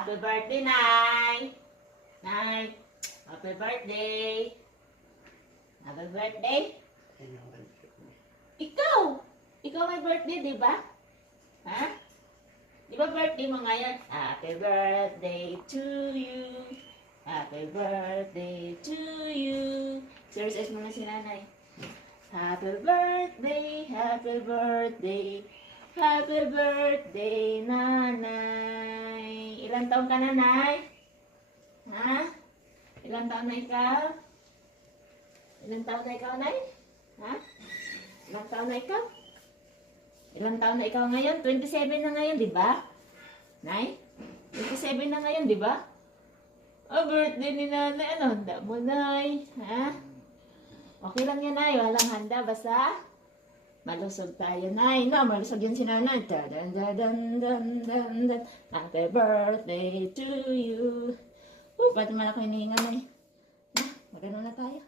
Happy birthday, Nay! Nay! Happy birthday! Happy birthday! Ikaw! Ikaw may birthday, di ba? Ha? Di ba birthday mo ngayon? Happy birthday to you! Happy birthday to you! Serious mo na si nanay. Happy birthday, happy birthday, happy birthday, nanay. Ilang taon ka na, Nay? Ha? Ilang taon na ikaw? Ilang taon na ikaw, Nay? Ha? Ilang taon na ikaw? Ilang taon na ikaw ngayon? 27 na ngayon, di ba? Nay? 27 na ngayon, di ba? Oh, birthday ni nanay. Ano handa mo, Nay? Ha? Okay lang yan, Nay. Walang handa. Basta malusog tayo, Nay. No, malusog yun si nanay. Dan, dan, dan, dan, dan, dan. Happy birthday to you. Ba't naman ako hinihinga, Nay? Na, magano na tayo.